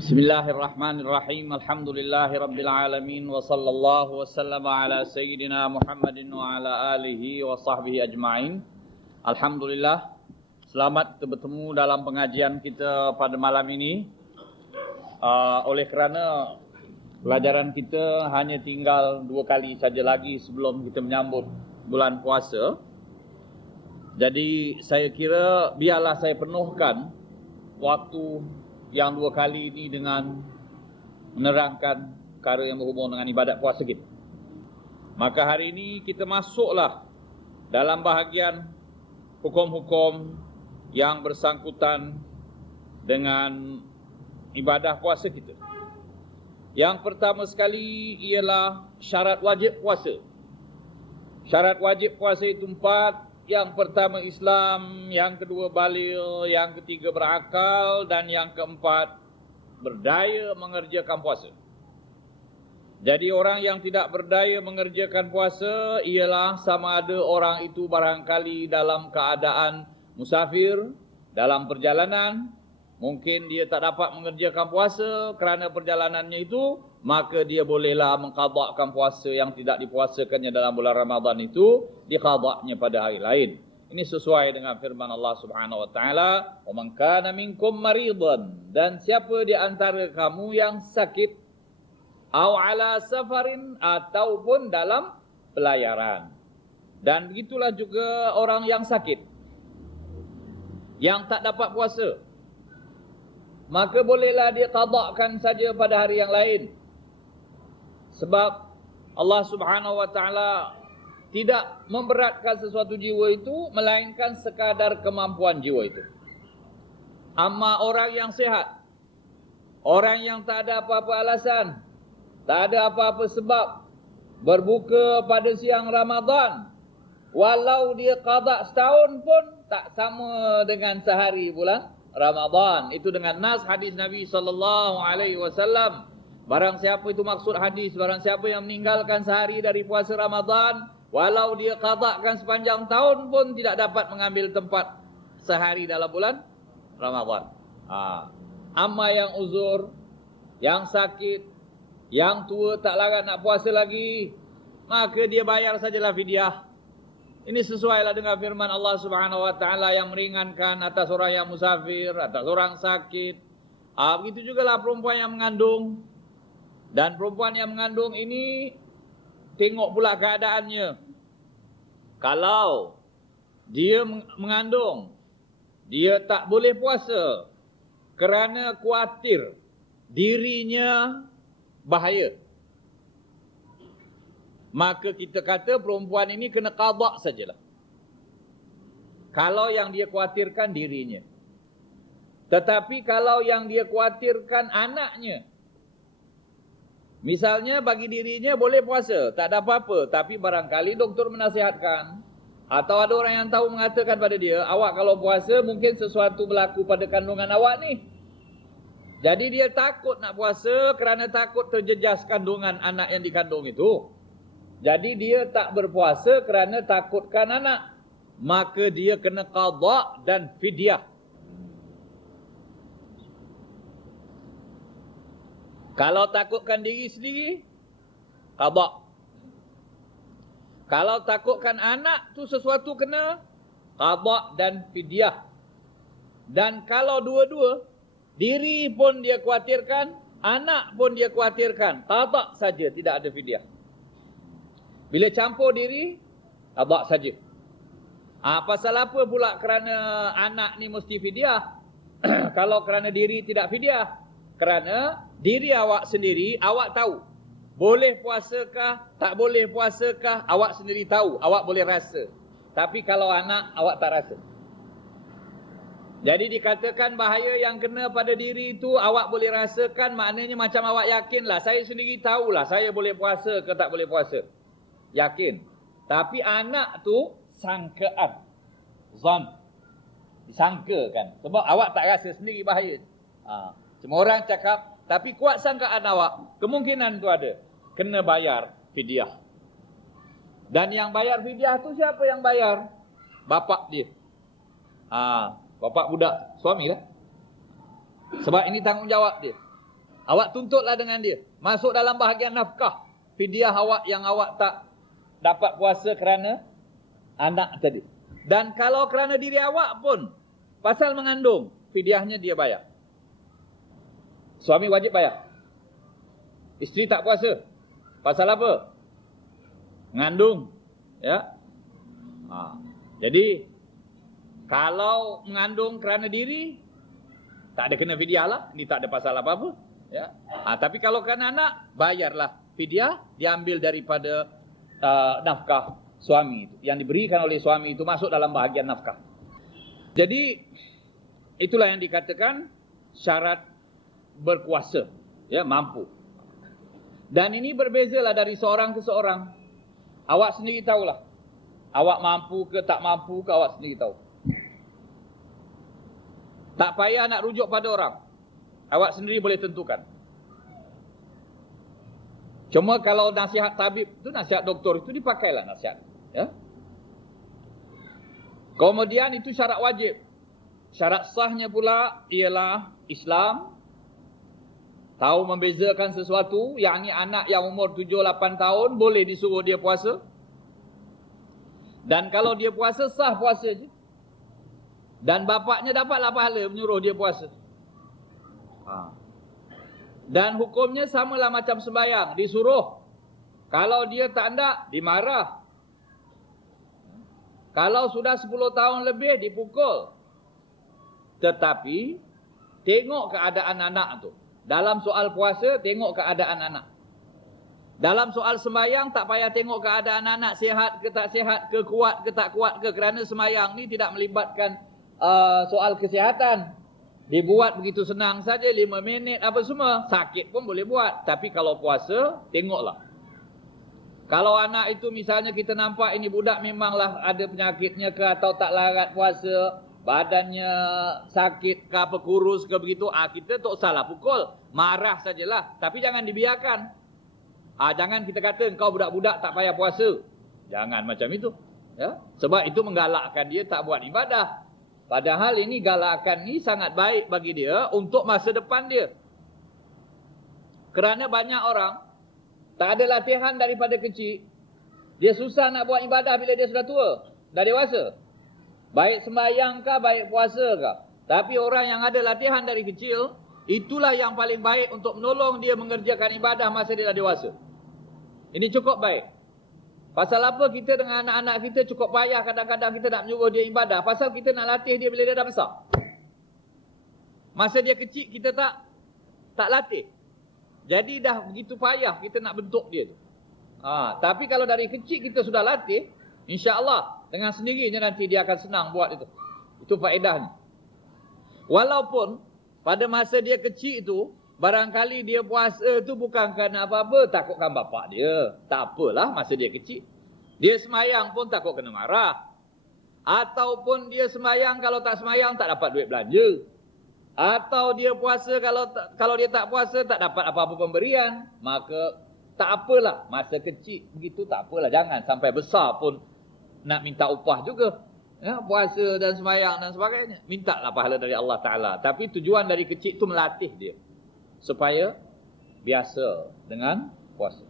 Bismillahirrahmanirrahim. Alhamdulillahirabbil alamin wa sallallahu wasallama ala sayyidina Muhammadin wa ala alihi wa sahbihi ajma'in. Alhamdulillah, selamat kita bertemu dalam pengajian kita pada malam ini. Oleh kerana pelajaran kita hanya tinggal 2 kali saja lagi sebelum kita menyambut bulan puasa. Jadi saya kira biarlah saya penuhkan waktu yang 2 kali ini dengan menerangkan perkara yang berhubung dengan ibadat puasa kita. Maka hari ini kita masuklah dalam bahagian hukum-hukum yang bersangkutan dengan ibadah puasa kita. Yang pertama sekali ialah syarat wajib puasa. Syarat wajib puasa itu 4. Yang pertama Islam, yang kedua baligh, yang ketiga berakal, dan yang keempat berdaya mengerjakan puasa. Jadi orang yang tidak berdaya mengerjakan puasa ialah sama ada orang itu barangkali dalam keadaan musafir, dalam perjalanan, mungkin dia tak dapat mengerjakan puasa kerana perjalanannya itu, maka dia bolehlah mengqadakkan puasa yang tidak dipuasakannya dalam bulan Ramadan itu, diqadaknya pada hari lain. Ini sesuai dengan firman Allah Subhanahu wa taala, "Wa man kana minkum maridan," dan siapa di antara kamu yang sakit, au ala safarin, ataupun dalam pelayaran. Dan begitulah juga orang yang sakit, yang tak dapat puasa, maka bolehlah dia qadakkan saja pada hari yang lain. Sebab Allah Subhanahu wa taala tidak memberatkan sesuatu jiwa itu melainkan sekadar kemampuan jiwa itu. Amma orang yang sihat, orang yang tak ada apa-apa alasan, tak ada apa-apa sebab berbuka pada siang Ramadan, walau dia qada setahun pun tak sama dengan sehari bulan Ramadan. Itu dengan nas hadis Nabi sallallahu alaihi wasallam. Barang siapa itu maksud hadis, barang siapa yang meninggalkan sehari dari puasa Ramadan, walau dia qadakkan sepanjang tahun pun tidak dapat mengambil tempat sehari dalam bulan Ramadan. Amma yang uzur, yang sakit, yang tua tak larat nak puasa lagi, maka dia bayar sajalah fidyah. Ini sesuailah dengan firman Allah Subhanahu wa taala yang meringankan atas orang yang musafir, atas orang sakit. Begitu jugalah perempuan yang mengandung. Dan perempuan yang mengandung ini tengok pula keadaannya. Kalau dia mengandung, dia tak boleh puasa kerana khawatir dirinya bahaya, maka kita kata perempuan ini kena qada sajalah. Kalau yang dia khawatirkan dirinya. Tetapi kalau yang dia khawatirkan anaknya, misalnya bagi dirinya boleh puasa, tak ada apa-apa, tapi barangkali doktor menasihatkan atau ada orang yang tahu mengatakan pada dia, awak kalau puasa mungkin sesuatu berlaku pada kandungan awak ni. Jadi dia takut nak puasa kerana takut terjejas kandungan anak yang dikandung itu. Jadi dia tak berpuasa kerana takutkan anak, maka dia kena qada dan fidyah. Kalau takutkan diri sendiri, qada. Kalau takutkan anak tu sesuatu, kena qada dan fidyah. Dan kalau dua-dua, diri pun dia khawatirkan, anak pun dia khawatirkan, qada saja, tidak ada fidyah. Bila campur diri, qada saja. Pasal apa pula kerana anak ni mesti fidyah? Kalau kerana diri tidak fidyah? Kerana diri awak sendiri, awak tahu boleh puasakah, tak boleh puasakah, awak sendiri tahu, awak boleh rasa. Tapi kalau anak, awak tak rasa. Jadi dikatakan bahaya yang kena pada diri itu awak boleh rasakan, maknanya macam awak yakinlah, saya sendiri tahulah saya boleh puasa ke tak boleh puasa. Yakin. Tapi anak tu sangkaan, zon, disangkakan. Sebab awak tak rasa sendiri bahaya. Semua orang cakap, tapi kuat sangkaan awak, kemungkinan tu ada. Kena bayar fidyah. Dan yang bayar fidyah tu siapa yang bayar? Bapak dia. Bapak budak, suami lah. Sebab ini tanggungjawab dia. Awak tuntutlah dengan dia. Masuk dalam bahagian nafkah. Fidyah awak yang awak tak dapat puasa kerana anak tadi. Dan kalau kerana diri awak pun, pasal mengandung, fidyahnya dia bayar. Suami wajib bayar. Isteri tak puasa. Pasal apa? Mengandung. Ya. Jadi, kalau mengandung kerana diri, tak ada kena fidyah lah. Ini tak ada pasal apa-apa. Ya. Tapi kalau kerana anak, bayarlah fidyah, diambil daripada nafkah suami itu. Yang diberikan oleh suami itu masuk dalam bahagian nafkah. Jadi, itulah yang dikatakan syarat berkuasa. Ya, mampu. Dan ini berbezalah dari seorang ke seorang. Awak sendiri tahulah. Awak mampu ke tak mampu ke awak sendiri tahu. Tak payah nak rujuk pada orang. Awak sendiri boleh tentukan. Cuma kalau nasihat tabib itu, nasihat doktor itu dipakailah nasihat. Ya. Kemudian itu syarat wajib. Syarat sahnya pula ialah Islam. Tahu membezakan sesuatu, yakni anak yang umur 7-8 tahun boleh disuruh dia puasa. Dan kalau dia puasa, sah puasa je. Dan bapaknya dapatlah pahala menyuruh dia puasa. Dan hukumnya samalah macam sembahyang, disuruh. Kalau dia tak nak, dimarah. Kalau sudah 10 tahun lebih, dipukul. Tetapi, tengok keadaan anak tu. Dalam soal puasa, tengok keadaan anak. Dalam soal sembahyang, tak payah tengok keadaan anak sihat ke tak sihat, ke kuat ke tak kuat ke. Kerana sembahyang ni tidak melibatkan soal kesihatan. Dibuat begitu senang saja, 5 minit apa semua. Sakit pun boleh buat. Tapi kalau puasa, tengoklah. Kalau anak itu misalnya kita nampak ini budak memanglah ada penyakitnya ke atau tak larat puasa, badannya sakit ke apa, kurus ke begitu, kita tak usahlah pukul. Marah sajalah. Tapi jangan dibiarkan. Jangan kita kata engkau budak-budak tak payah puasa. Jangan macam itu. Ya? Sebab itu menggalakkan dia tak buat ibadah. Padahal ini galakan ni sangat baik bagi dia untuk masa depan dia. Kerana banyak orang tak ada latihan daripada kecil. Dia susah nak buat ibadah bila dia sudah tua, dah dewasa. Baik sembahyang kah, baik puasa kah. Tapi orang yang ada latihan dari kecil, itulah yang paling baik untuk menolong dia mengerjakan ibadah masa dia dah dewasa. Ini cukup baik. Pasal apa kita dengan anak-anak kita cukup payah kadang-kadang kita nak menyuruh dia ibadah. Pasal kita nak latih dia bila dia dah besar. Masa dia kecil kita tak latih. Jadi dah begitu payah kita nak bentuk dia tu. Tapi kalau dari kecil kita sudah latih, insya-Allah dengan sendirinya nanti dia akan senang buat itu. Itu faedahnya. Walaupun pada masa dia kecil itu, barangkali dia puasa tu bukan kerana apa-apa, takutkan bapak dia. Tak apalah masa dia kecil. Dia semayang pun takut kena marah. Ataupun dia semayang, kalau tak semayang tak dapat duit belanja. Atau dia puasa, kalau dia tak puasa tak dapat apa-apa pemberian. Maka tak apalah, masa kecil begitu tak apalah. Jangan sampai besar pun nak minta upah juga. Ya, puasa dan semayang dan sebagainya. Mintalah pahala dari Allah Ta'ala. Tapi tujuan dari kecil tu melatih dia supaya biasa dengan puasa.